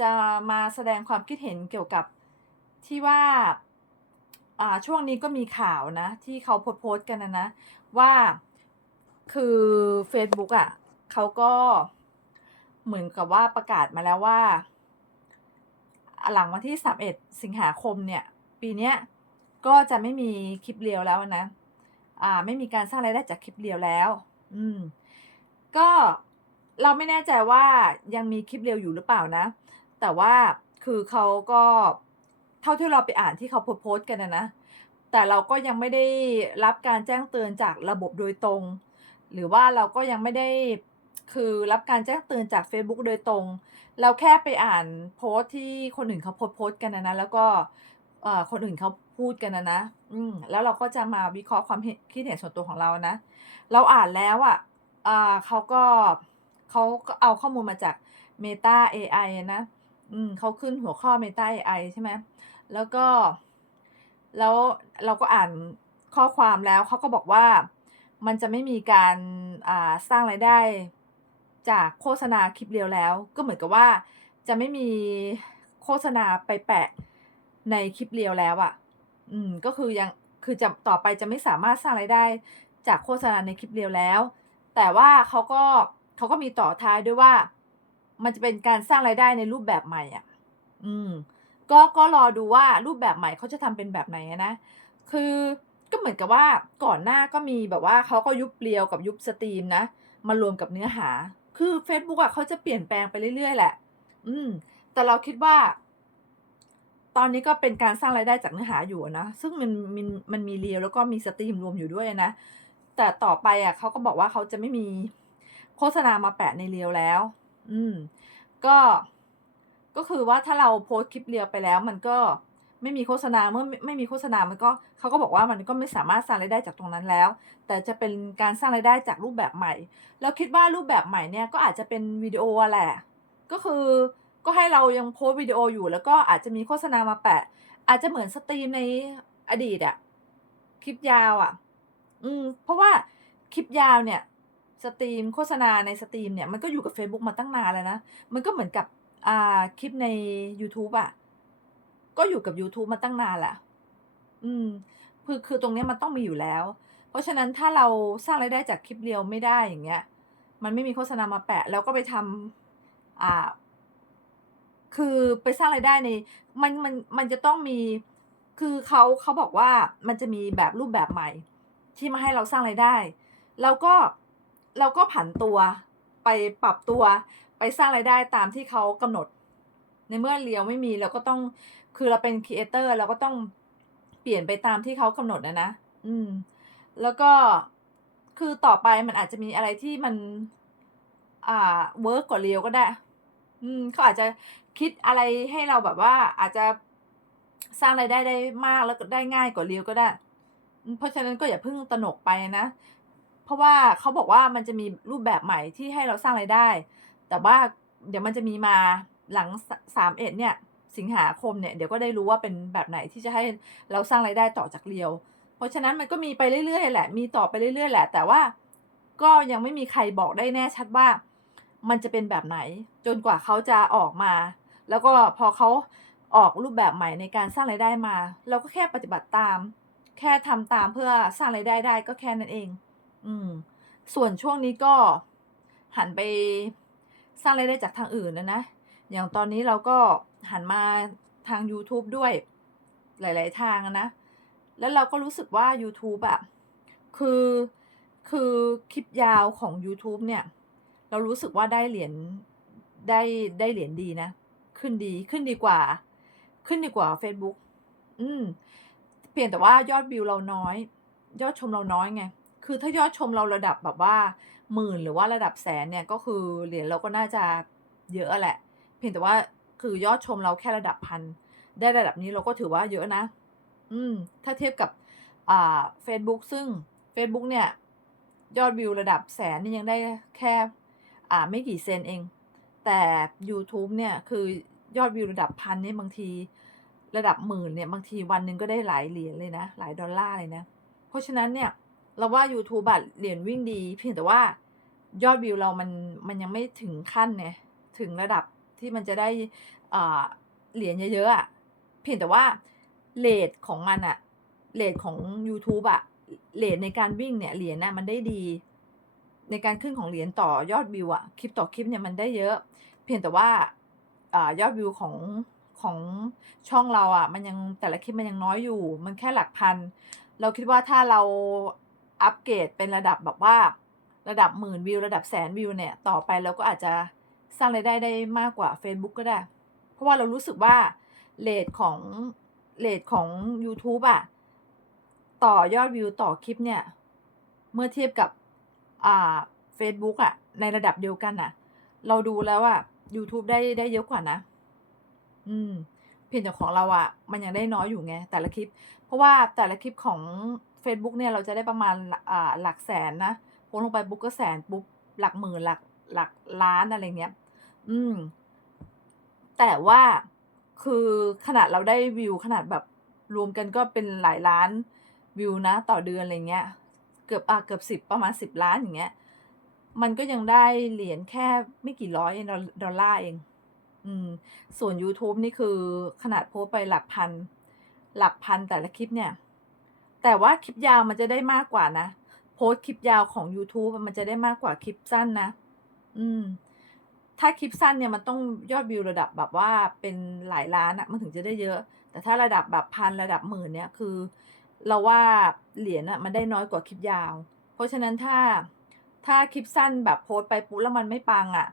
จะมาแสดงความคิดเห็นเกี่ยวกับที่ว่าอ่าช่วงนี้ก็มีข่าวนะ ที่เขาโพสต์กันนะนะว่าคือเฟซบุ๊กอะเขาก็เหมือนกับว่าประกาศมาแล้วว่า หลังวันที่ 31 สิงหาคมเนี่ย ปีเนี้ยก็จะไม่มีคลิปเรียวแล้วนะ อ่า ไม่มีการสร้างรายได้จากคลิปเรียวแล้ว อืม ก็เราไม่แน่ใจว่ายังมีคลิปเรียวอยู่หรือเปล่านะ แต่ว่าคือเขาก็เท่าที่เราไปอ่านที่เขาโพสต์กันนะนะ แต่เราก็ยังไม่ได้รับการแจ้งเตือนจากระบบโดยตรง หรือว่าเราก็ยังไม่ได้คือรับการแจ้งเตือนจาก Facebook โดยตรง เราแค่ไปอ่านโพสต์ที่คนอื่นเขาโพสต์โพสต์กันนะนะแล้วก็เอ่อคนอื่นเขาพูดกันนะนะอืมแล้วเราก็จะมาวิเคราะห์ความคิดเห็นส่วนตัวของเรานะ เราอ่านแล้วอะอ่าเขาก็เขาก็เอาข้อมูลมาจาก Meta AI นะ อืมเขาขึ้นหัวข้อ Meta AI ใช่ไหมแล้วก็ แล้วเราก็อ่านข้อความแล้วเขาก็บอกว่ามันจะไม่มีการอ่าสร้างรายได้จากโฆษณาคลิปเรียวแล้ว ก็เหมือนกับว่าจะไม่มีโฆษณาไปแปะในคลิปเรียวแล้วอะ่ะ อืม ก็คือยัง คือจะต่อไปจะไม่สามารถสร้างรายได้จากโฆษณาในคลิปเรียวแล้ว แต่ว่าเขาก็เขาก็มีต่อท้ายด้วยว่า มันจะเป็นการสร้างรายได้ในรูปแบบใหม่อะ อืม ก็ก็รอดูว่ารูปแบบใหม่เขาจะทำเป็นแบบไหนนะ คือก็เหมือนกับว่าก่อนหน้าก็มีแบบว่าเขาก็ยุบเรียวกับยุบสตรีมนะมารวมกับเนื้อหา คือ Facebook อะเขาจะเปลี่ยนแปลงไปเรื่อยๆแหละ อืม แต่เราคิดว่า ตอนนี้ก็เป็นการสร้างรายได้จากเนื้อหาอยู่นะ ซึ่งมันมันมันมีเรียวแล้วก็มีสตรีมรวมอยู่ด้วยนะ แต่ต่อไปอะเขาก็บอกว่าเขาจะไม่มีโฆษณามาแปะในเรียวแล้ว อืม ก็ก็คือว่าถ้าเราโพสคลิปเรียวไปแล้ว มันก็ไม่มีโฆษณาเมื่อไม่มีโฆษณา มันก็เขาก็บอกว่ามันก็ไม่สามารถสร้างรายได้จากตรงนั้นแล้ว แต่จะเป็นการสร้างรายได้จากรูปแบบใหม่แล้วคิดว่ารูปแบบใหม่เนี่ยก็อาจจะเป็นวิดีโออะแหละ ก็คือก็ให้เรายังโพสวิดีโออยู่ แล้วก็อาจจะมีโฆษณามาแปะ อาจจะเหมือนสตรีมในอดีตอะคลิปยาวอะอืมเพราะว่าคลิปยาวเนี่ย สตรีมโฆษณาในสตรีมเนี่ยมันก็อยู่กับ Facebook มาตั้งนานแล้วนะ มันก็เหมือนกับอ่าคลิปใน YouTube อะก็อยู่กับ YouTube มาตั้งนานแหละอืม คือคือตรงนี้มันต้องมีอยู่แล้ว เพราะฉะนั้นถ้าเราสร้างรายได้จากคลิปเรียวไม่ได้อย่างเงี้ย มันไม่มีโฆษณามาแปะ แล้วก็ไปทำอ่า คือไปสร้างรายได้ใน มันมันมันจะต้องมี คือเขาเขาบอกว่ามันจะมีแบบรูปแบบใหม่ ที่มาให้เราสร้างรายได้ แล้วก็ เราก็ผันตัวไปปรับตัวไปสร้างรายได้ตามที่เขากำหนด ในเมื่อเรียวไม่มีเราก็ต้องคือเราเป็นครีเอเตอร์เราก็ต้องเปลี่ยนไปตามที่เขากำหนดนะนะ อืม แล้วก็คือต่อไปมันอาจจะมีอะไรที่มัน อ่าเวิร์กกว่าเรียวก็ได้ อืมเขาอาจจะคิดอะไรให้เราแบบว่าอาจจะสร้างรายได้ได้มากแล้วก็ได้ง่ายกว่าเรียวก็ได้ เพราะฉะนั้นก็อย่าเพิ่งตนกไปนะ เพราะว่าเขาบอกว่ามันจะมีรูปแบบใหม่ที่ให้เราสร้างรายได้ แต่ว่าเดี๋ยวมันจะมีมาหลังสามเอ็ดเนี่ย สิงหาคมเนี่ยเดี๋ยวก็ได้รู้ว่าเป็นแบบไหนที่จะให้เราสร้างรายได้ต่อจากเรียว เพราะฉะนั้นมันก็มีไปเรื่อยๆแหละ มีต่อไปเรื่อยๆแหละ แต่ว่าก็ยังไม่มีใครบอกได้แน่ชัดว่า มันจะเป็นแบบไหน จนกว่าเขาจะออกมา แล้วก็พอเขาออกรูปแบบใหม่ในการสร้างรายได้มา เราก็แค่ปฏิบัติตาม แค่ทำตามเพื่อสร้างรายได้ได้ก็แค่นั้นเอง อืม ส่วนช่วงนี้ก็หันไปสร้างรายได้จากทางอื่นนะนะ อย่างตอนนี้เราก็หันมาทาง YouTube ด้วยหลาย ๆ ทางนะ แล้วเราก็รู้สึกว่า YouTube อะคือคือคลิปยาวของ YouTube เนี่ย เรารู้สึกว่าได้เหรียญได้ได้เหรียญดีนะ ขึ้นดีขึ้นดีกว่า ขึ้นดีกว่า Facebook อืม เพียงแต่ว่ายอดวิวเราน้อย ยอดชมเราน้อยไง คือถ้ายอดชมเราระดับแบบว่าหมื่นหรือว่าระดับแสนเนี่ยก็คือเหรียญเราก็น่าจะเยอะแหละ เพียงแต่ว่าคือยอดชมเราแค่ระดับพันได้ระดับนี้เราก็ถือว่าเยอะนะ อืม ถ้าเทียบกับอ่า Facebook ซึ่ง Facebook เนี่ย ยอดวิวระดับแสนนี่ยังได้แค่อ่าไม่กี่เซนเอง แต่ YouTube เนี่ยคือยอดวิวระดับพันนี่บางทีระดับหมื่นเนี่ยบางทีวันหนึ่งก็ได้หลายเหรียญเลยนะ หลายดอลลาร์เลยนะ เพราะฉะนั้นเนี่ย เราว่า YouTube อะเหรียญวิ่งดี เพียงแต่ว่ายอดวิวเรามันมันยังไม่ถึงขั้นไงถึงระดับที่มันจะได้เหรียญเยอะๆอะเพียงแต่ว่าเลทของมันอะเลทของ YouTube อะเลทในการวิ่งเนี่ยเหรียญน่ะมันได้ดี ในการขึ้นของเหรียญต่อยอดวิวอะคลิปต่อคลิปเนี่ยมันได้เยอะ เพียงแต่ว่าอยอดวิวของของช่องเราอะมันยังแต่ละคลิปมันยังน้อยอยู่ มันแค่หลักพัน เราคิดว่าถ้าเรา อัปเกรดเป็นระดับแบบว่าระดับหมื่นวิวระดับแสนวิวเนี่ย ต่อไปเราก็อาจจะสร้างรายได้ได้มากกว่า Facebook ก็ได้ เพราะว่าเรารู้สึกว่าเลทของเลทของ YouTube อะต่อยอดวิวต่อคลิปเนี่ย เมื่อเทียบกับอ่า Facebook อะในระดับเดียวกันน่ะเราดูแล้วอะ YouTube ได้ได้เยอะกว่านะ อืม เพียงแต่ของเราอะมันยังได้น้อยอยู่ไงแต่ละคลิป เพราะว่าแต่ละคลิปของ Facebook เนี่ยเราจะได้ประมาณอ่าหลักแสนนะโพสลงไปปุ๊บก็แสนปุ๊บหลักหมื่นหลักหลักล้านอะไรเงี้ย อืม แต่ว่าคือขนาดเราได้วิวขนาดแบบรวมกันก็เป็นหลายล้านวิวนะต่อเดือนอะไรเงี้ย เกือบอะเกือบสิบประมาณสิบล้านอย่างเงี้ย มันก็ยังได้เหรียญแค่ไม่กี่ร้อยดอลลาร์เอง อืม ส่วน YouTube นี่คือขนาดโพสไปหลักพัน หลักพันแต่ละคลิปเนี่ย แต่ว่าคลิปยาวมันจะได้มากกว่านะ โพสคลิปยาวของ YouTube มันจะได้มากกว่าคลิปสั้นนะ อืม ถ้าคลิปสั้นเนี่ยมันต้องยอดวิวระดับแบบว่าเป็นหลายล้านอะมันถึงจะได้เยอะ แต่ถ้าระดับแบบพันระดับหมื่นเนี่ยคือ เราว่าเหรียญอะมันได้น้อยกว่าคลิปยาว เพราะฉะนั้นถ้าถ้าคลิปสั้นแบบโพสไปปุ๊บแล้วมันไม่ปังอะ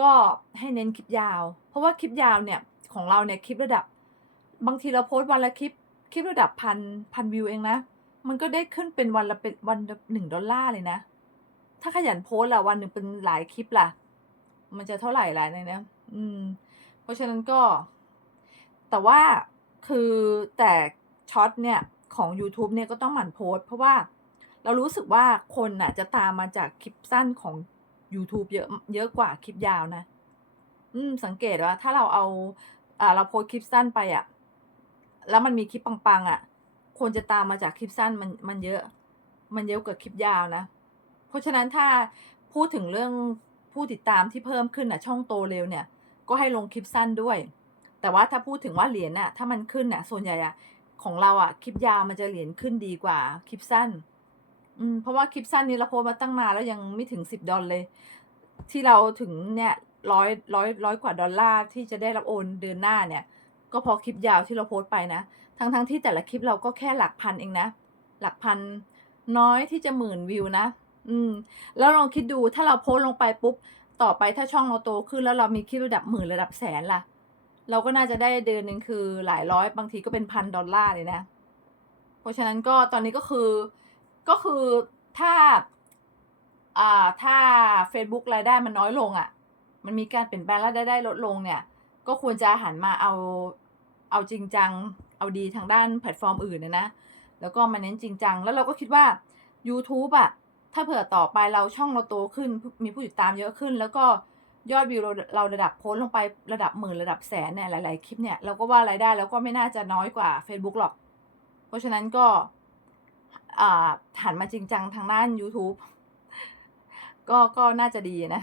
ก็ให้เน้นคลิปยาว เพราะว่าคลิปยาวเนี่ยของเราเนี่ยคลิประดับบางทีเราโพสวันละคลิป คลิประดับพันพันวิวเองนะ มันก็ได้ขึ้นเป็นวันละเป็นวันละหนึ่งดอลลาร์เลยนะ ถ้าขยันโพสละวันหนึ่งเป็นหลายคลิปล่ะ มันจะเท่าไหร่ล่ะเนี่ยนะ อืม เพราะฉะนั้นก็ แต่ว่าคือแต่ช็อตเนี่ยของ YouTube เนี่ยก็ต้องหมั่นโพสเพราะว่าเรารู้สึกว่าคนน่ะจะตามมาจากคลิปสั้นของ YouTube เยอะเยอะกว่าคลิปยาวนะ อืม สังเกตว่าถ้าเราเอาอ่าเราโพสคลิปสั้นไปอะ แล้วมันมีคลิปปังๆอะคนจะตามมาจากคลิปสั้นมันมันเยอะ มันเยอะกว่าคลิปยาวนะ เพราะฉะนั้นถ้าพูดถึงเรื่องผู้ติดตามที่เพิ่มขึ้นน่ะ ช่องโตเร็วเนี่ย ก็ให้ลงคลิปสั้นด้วย แต่ว่าถ้าพูดถึงว่าเหรียญน่ะ ถ้ามันขึ้นน่ะ ส่วนใหญ่อะของเราอะคลิปยาวมันจะเหรียญขึ้นดีกว่าคลิปสั้น อืมเพราะว่าคลิปสั้นนี้เราโพสมาตั้งนานแล้วยังไม่ถึงสิบดอลเลย ที่เราถึงเนี่ยร้อยร้อยร้อยกว่าดอลลาร์ที่จะได้รับโอนเดือนหน้าเนี่ย ก็พอคลิปยาวที่เราโพสต์ไปนะ ทั้งทั้งที่แต่ละคลิปเราก็แค่หลักพันเองนะ หลักพันน้อยที่จะหมื่นวิวนะ อืม แล้วลองคิดดูถ้าเราโพสต์ลงไปปุ๊บ ต่อไปถ้าช่องเราโตขึ้นแล้วเรามีคลิประดับหมื่นระดับแสนล่ะ เราก็น่าจะได้เดือนหนึ่งคือหลายร้อยบางทีก็เป็นพันดอลลาร์เลยนะ เพราะฉะนั้นก็ตอนนี้ก็คือก็คือถ้าอ่าถ้า Facebook รายได้มันน้อยลงอะ่ะ มันมีการเปลี่ยนแปลงและรายได้ลดลงเนี่ย ก็ควรจะหันมาเอาเอาจริงจัง เอาดีทางด้านแพลตฟอร์มอื่นนะนะ แล้วก็มาเน้นจริงจัง แล้วเราก็คิดว่า YouTube อะถ้าเผื่อต่อไปเราช่องเราโตขึ้น มีผู้ติดตามเยอะขึ้น แล้วก็ยอดวิวเราเราระดับโพสต์ลงไประดับหมื่นระดับแสนเนี่ยหลาย ๆ คลิปเนี่ยเราก็ว่ารายได้แล้วก็ไม่น่าจะน้อยกว่า Facebook หรอก เพราะฉะนั้นก็อ่าหันมาจริงจังทางด้าน YouTube ก็ก็น่าจะดีนะ